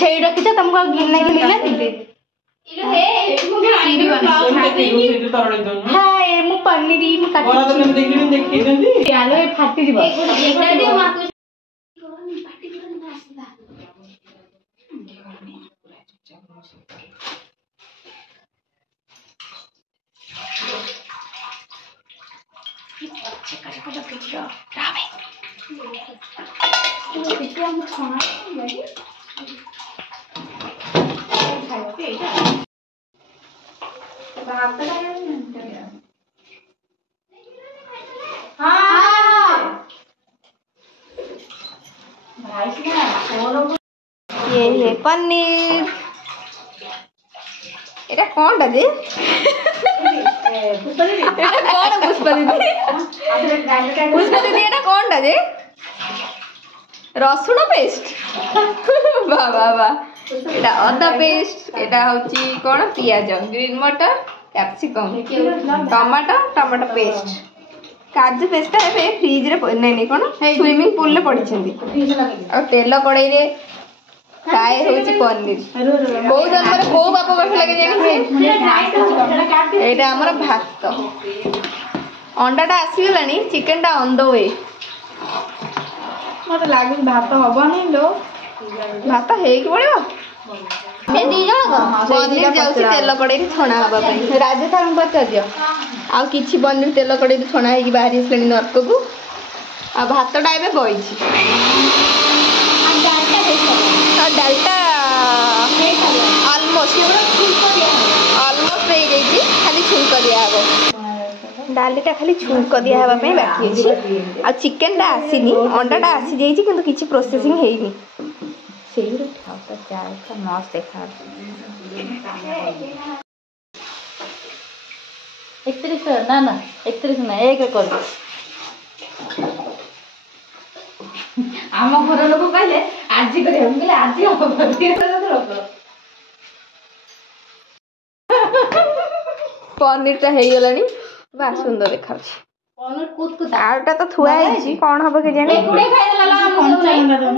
ସେଇ ରଖିଛ ତମକୁ ଆଉ ଗିନା ଗିନା ମୁଁ ପନିରି ମୁଁ ଫାଟିଯିବ ये पनीर এটা কোনটা দে এটা কোন পুষ্পা দিদি এটা কোনটা দে রসুন পেস্ট বাহ বাহ বাহ এটা অদা পেস্ট এটা হচ্ছে কোন পিয়াজ গ্রিন মটর ক্যাপসিকম টমেটো টমেটো পেস্ট काजू पेस्ट है फ्रिज रे नहीं कोन स्विमिंग पूल रे पड़ी और तेल कड़ाई रे फ्राए होची पनीर बहुत जन पर को बाप वर्ष लगे जानी एटा हमर भात अंडा टा आसी गलानी चिकन टा ऑन द वे मते लागु भात हबनी लो भात हे कि पड़िबो ए दी जण पनीर जाउसी तेल कड़ाई रे छणा हबा पई राजस्थान पचा दियो आ किछि पनीर तेल कड़ाई रे छणा हे कि बाहरी असलेनी नरक को आ भात टा एबे बइछि डालटा ऑलमोस्ट खाली छुंक दिया डालीटा खाली छुंक दिया बाकी अच्छी आ चिकेन टा आसीनी अंडा टा आसी जाइए किंतु किछि प्रोसेसिंग हेइनी मस्त देखा 31 ना ना 31 ना एक कर आम घर लोक कहले आज कहले आज पनीर टा हे गलानी बा सुंदर देखा पनीर कुत आटा तो थुआ है कौन हम के जाने कुड़े खाइ देला कौन चाहिए कौन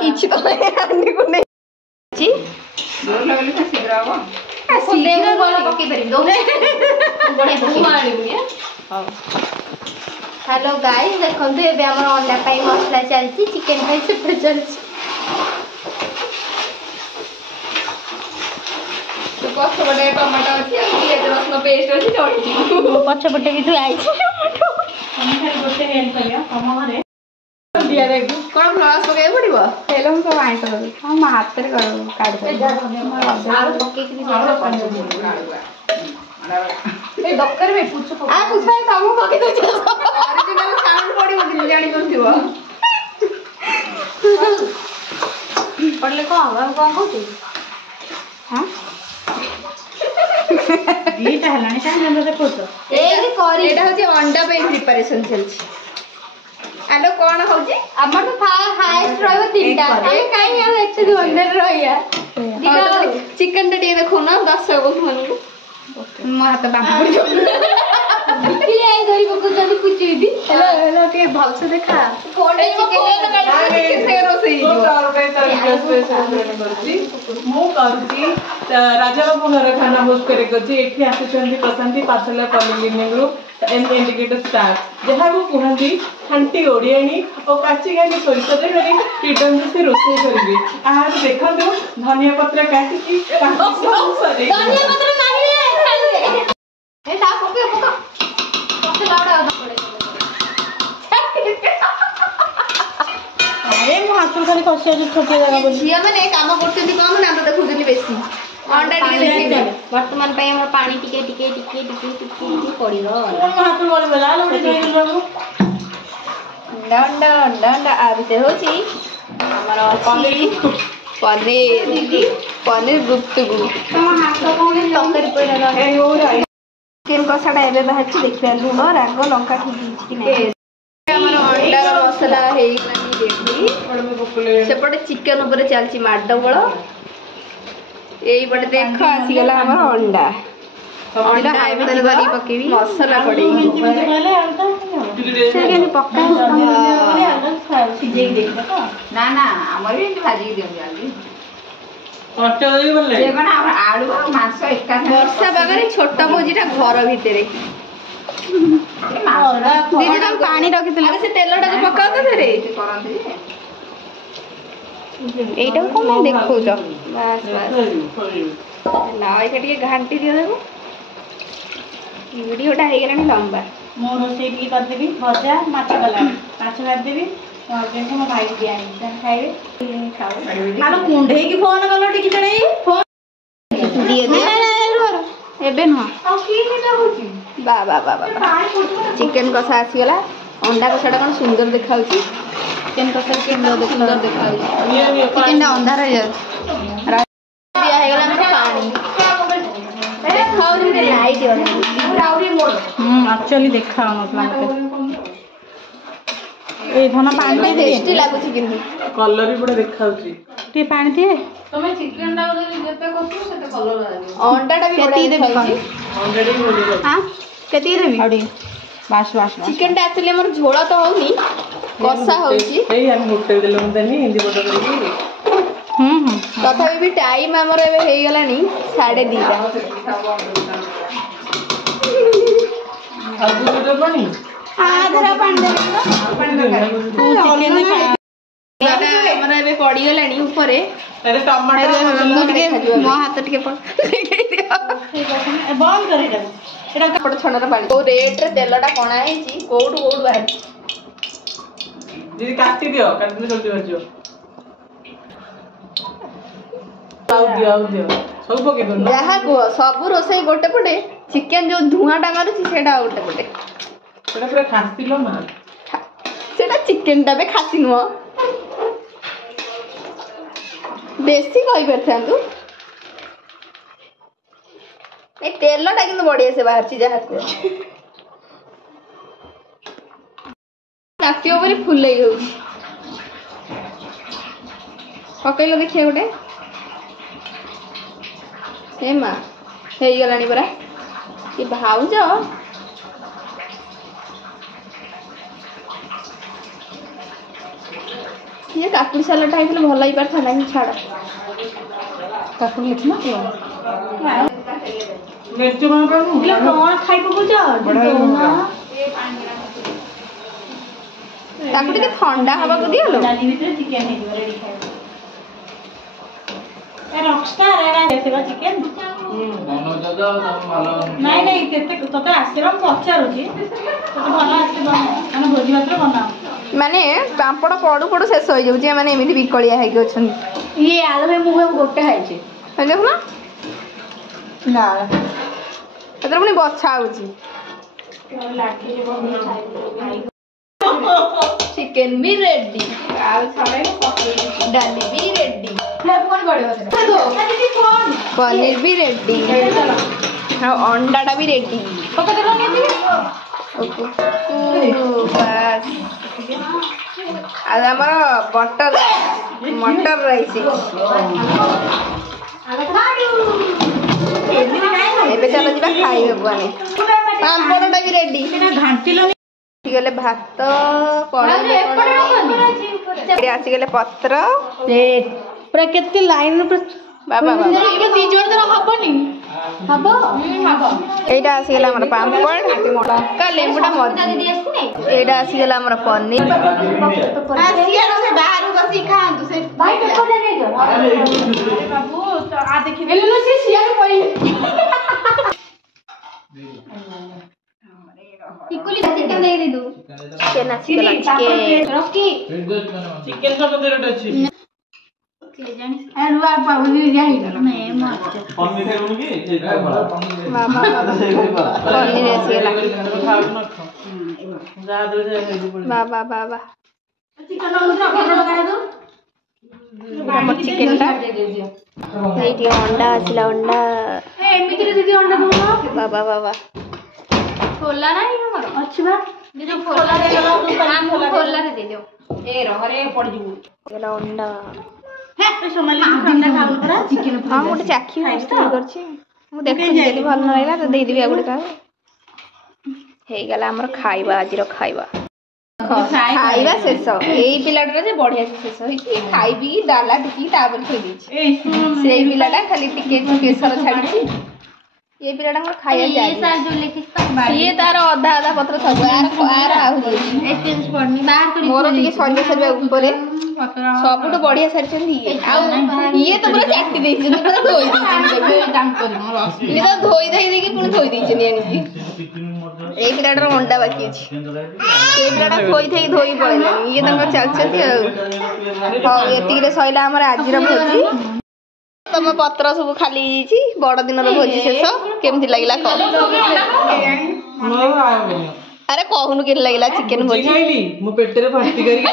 किछि तो आंडी को नहीं जी जोर लगले त शीघ्र आबो शीघ्र बोला पके परिम दो बड़े मारी हेलो गाइस देखो ये आम अंडा पाई मसला चलती चिकेन पाई सेपटे चलती पछपटे टमाटो अच्छी पियाज रसुण पेस्ट अच्छी चढ़ी पछपटे भी तू आई गोटे हेल्प करिया तम घरे दिया देख कोन फ्लावर पके पड़िबो हेलो हम सब आइ कर हम हाथ रे कर काट दे आरो पके कि ए डॉक्टर में पूछो आ पूछा काम पके दो ओरिजिनल साउंड पड़ी मत जानी कोनथिबो पड़ले को हम कहती हां दीटा हलानी टाइम नंबर देखो तो ए करी एटा होची अंडा पे प्रिपरेशन चलची हेलो कोन होची हमर तो हाईएस्ट रहबो तीनटा ए काई हम एते अंडर रहया चिकन टा दिए देखो ना 10 सेकंड मन मो हाथ बांध पड़ो कि आई धरी को जल्दी पूछी दी हेलो हेलो के भल से देखा कोडे चिकन से रोसई तो तरकारी तरीके स्पेशल करछि मु करछि राजा बाबू घर खाना होस्ट करे करछि एठी आछुचंदी प्रशांति पाथला calling group and indicator staff जहा को कहंती खांटी ओडियानी और काची गानी सरिषा दे करी रिटर्न से रोसई करबी आहार देखंदो धनिया पत्र काटी की सरे धनिया पत्र नाही रे ए ता पके पका पके लाउडा पड़े ए मु हाथ खाली खसिया जो छोटे जगह बोली झिया माने काम करते कम ना तो देखुजनी बेसी अंडा टिके वर्तमान पे हमर पानी टिके टिके टिके टिके टिके पड़िरो मु हाथ मोले बेला लोडी जाई अंडा अंडा अंडा आ भीतर होची हमर पनीर गुप्तगु हम हाथ कोने तकरी पइला रहे हो रे चिकन कसाडा एबे बाहरची देखिया लूण राग लंका ठीक कि नै हमर अंडा मसाला हे गलानी देखली सेपटे चिकन ऊपर चलची माडबळ एई पटे देख आसी गला हमर अंडा अंडा हातरे धरी पकेबी मसला पड़े से केनी पक्का सिजेई देख तो ना ना हमर भी भाजी दियो जल्दी कच्चा दही बोले जे माने हमर आलू और मांस एका वर्षा बागरे छोटा भोजीटा घर भितरे दीदी तुम पानी रखिथिल अरे से तेलटा जो पकाओ तो रे एटा को मैं देखौ छ बस बस लाइ के ଟିକେ घांटी दियो देखो वीडियोटा हे गेलानी लंबा मो रोसे की कर देबी भजा माछ गला माछ भात देबी जेको मो भाई दिया से खाइबे खाओ आलो कुंडे की फोन कलो टिकी चले फोन दिए दे एबे न आ की केटा होची बा बा बा बा चिकन कसा आसी गला अंडा कसाटा कोन सुंदर देखाउची चिकन कसा सुंदर देखाउची चिकन ना अंडा रह जा दिया हे गला पानी अरे खाओ रे लाइट हो राउरी मोड़ एक्चुअली देखा मतलब ए धना पानी दे टेस्टी लागुची किंतु कलर भी बड़ा देखाउची टे पानी दे तमे चिकन टा जते कोसु सेते कलर आबे अंडाटा भी बड़ा देखाउची ऑलरेडी बोली हां केती देबी आउडी बास बास चिकन टा एक्चुअली हमर झोला तो होनी कसा होची ए हम होटल देले मन देनी हिंदी बोल करी तथापि भी टाइम हमर एबे हे गलानी 2:30 अब तो पानी आधरा पानी दे पानी दे चिकन हमर एबे पड़ी गलानी ऊपर अरे टमाटर मो हाथ टिके पड़ बंद करी दे एटा कपड़ छणर पानी ओ रेट रे तेलटा कोणा हेची कोड बाहर दीदी काटी दियो जल्दी बजो आउ दियो सब पके दो जहा को सब रोसई गोटे पटे चिकन जो धुआंटा मारुची सेटा गोटे पटे सेटा पूरा खासिलो ना सेटा चिकन टा बे खासी नुआ बेसी कहि परथांतु ए तेलटा किंतु बढ़िया से बाहरची जहा को काटियो बोली फुलई हो पकइलो देखिए गोटे हे मा हे गलानी परा ये भाउज ये काकुड़ी सालाड टाइप लो भलाई परथा नहीं छाड़ काकुड़ी इतना क्यों मिर्च मार पाऊ इला कोन खाइ पको जा काकुड़ी के ठंडा हवा को दियो लो डाली भीतर चिकन है रेडी खाइ ए रॉकस्टार एरा देखेबा चिकन ନାଇଁ ନାଇଁ କେତେ ତତେ ଆସିବ ମୁଁ ପଚାରୁଛି ତତେ ଭଲ ଆସିବ ମାନେ ଭୋଜି ଭାତ ବନା माने पापड़ पड़ू पड़ू शेष हो जाउची माने एमिति बिकलिया हेकी अछन ये आलू में मुंह गोटे खाइছে देखो ना ना एतर पुनी बछा होची लाठी जे बनी खाइ चिकन भी रेडी आल छड़े डाली भी रेडी फोन बड़े होते पनीर भी रेडी हाँ अंडाटा भी रेडी पका दे ओके बस आज हमर मटर राइस एबे चलो जिबा खाइबे बुआने पापड़टा भी रेडी घांटिलो गले भात पड़े आसी गले पत्र पूरा केते लाइन बाबा बाबा ये दी जोर दर हबनी हबो हबो एटा आसी गला हमर पापड़ का लेंबुटा मजा दीदी आसी नै एटा आसी गला हमर पनीर आसिया से बाहर बसी खांतु से भाई पेपर दे जो बाबू तो आ देखि एलो से सिया के पई टिकुली चिकन दे दे दू चिकन आसी गला चिकन रॉकी चिकन सब देर अछि रुआ पाउनी जाई नहीं मत पनीर है उनकी मामा पनीर आसी गला जा दो से बाबा बाबा चिकन उठा फोटो लगा दो हमर चिकन टा एटी अंडा आसिला अंडा ए एमिति दीदी अंडा दो बाबा बाबा खोला नहीं हमर अच्छी बा दीदी खोला दे खोला दे दे ए रहरे पड़ जिवु गेला अंडा हे सोनाली अंडा खाउ परा चिकन हां मोटे चाखी मस्त करछि ମୁଁ ଦେଖୁଛି ଯଦି ଭଲ ନ ଲାଗିଲା ତ ଦେଇଦେବି ଆଉ ଗୋଟେ କାହାକୁ। ହେଇଗଲା ଆମର ଖାଇବା, ଆଜିର ଖାଇବା। ଖାଇବା ଶେଷ। ଏଇ ପିଲାଟାର ଯେ ବଢିଆ ଶେଷ ହେଇଛି। ଖାଇବି ଡାଲା ଟିକି ତାପରେ ଥୋଇ ଦେଇଛି। ସେଇ ପିଲାଟା ଖାଲି ଟିକେ କେଶର ଛାଡିଛି। ଏ ପିଲାଟାଙ୍କର ଖାଇବା ଚାଲିଛି। ସିଏ ତାର ଅଧା ଅଧା ପତ୍ର ସବୁ ଆର ଆହୁରି ମୋର ଟିକେ ସରିବା ସରିବା ଉପରେ ସବୁଠୁ ବଢିଆ ସାରିଛନ୍ତି ଇଏ। ଆଉ ଇଏ ତ ପୁରା ଚାଟି ଦେଇଛନ୍ତି, ପୁରା ଧୋଇ ଦେଇଛନ୍ତି। ଇଏ ତ ଧୋଇ ଦେଇକି ପୁଣି ଥୋଇ ଦେଇଛନ୍ତି ଆଣିକି। ଏଇ ପିଲାଟାର ଅଣ୍ଡା ବାକି ଅଛି। ସେଇ ପିଲାଟା ଥୋଇ ଥୋଇ ଧୋଇ ପଳେଇଲାଣି। ଇଏ ତାଙ୍କର ଚାଲିଛନ୍ତି ଆଉ। ହଉ ଏତିକିରେ ସଇଲା ଆମର ଆଜିର ଭୋଜି। ତମ ପତ୍ର ସବୁ ଖାଲି ହେଇଯାଇଛି। ବଡ ଦିନର ଭୋଜି ଶେଷ। କେମିତି ଲାଗିଲା କହ? ଆରେ କହୁନୁ କେମିତି ଲାଗିଲା ଚିକେନ ଭୋଜି? ମୁଁ ପେଟରେ ଭର୍ତ୍ତି କରିକି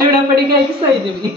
ଲୁଣ ପଡି ଖାଇକି ଶୋଇଦେବି।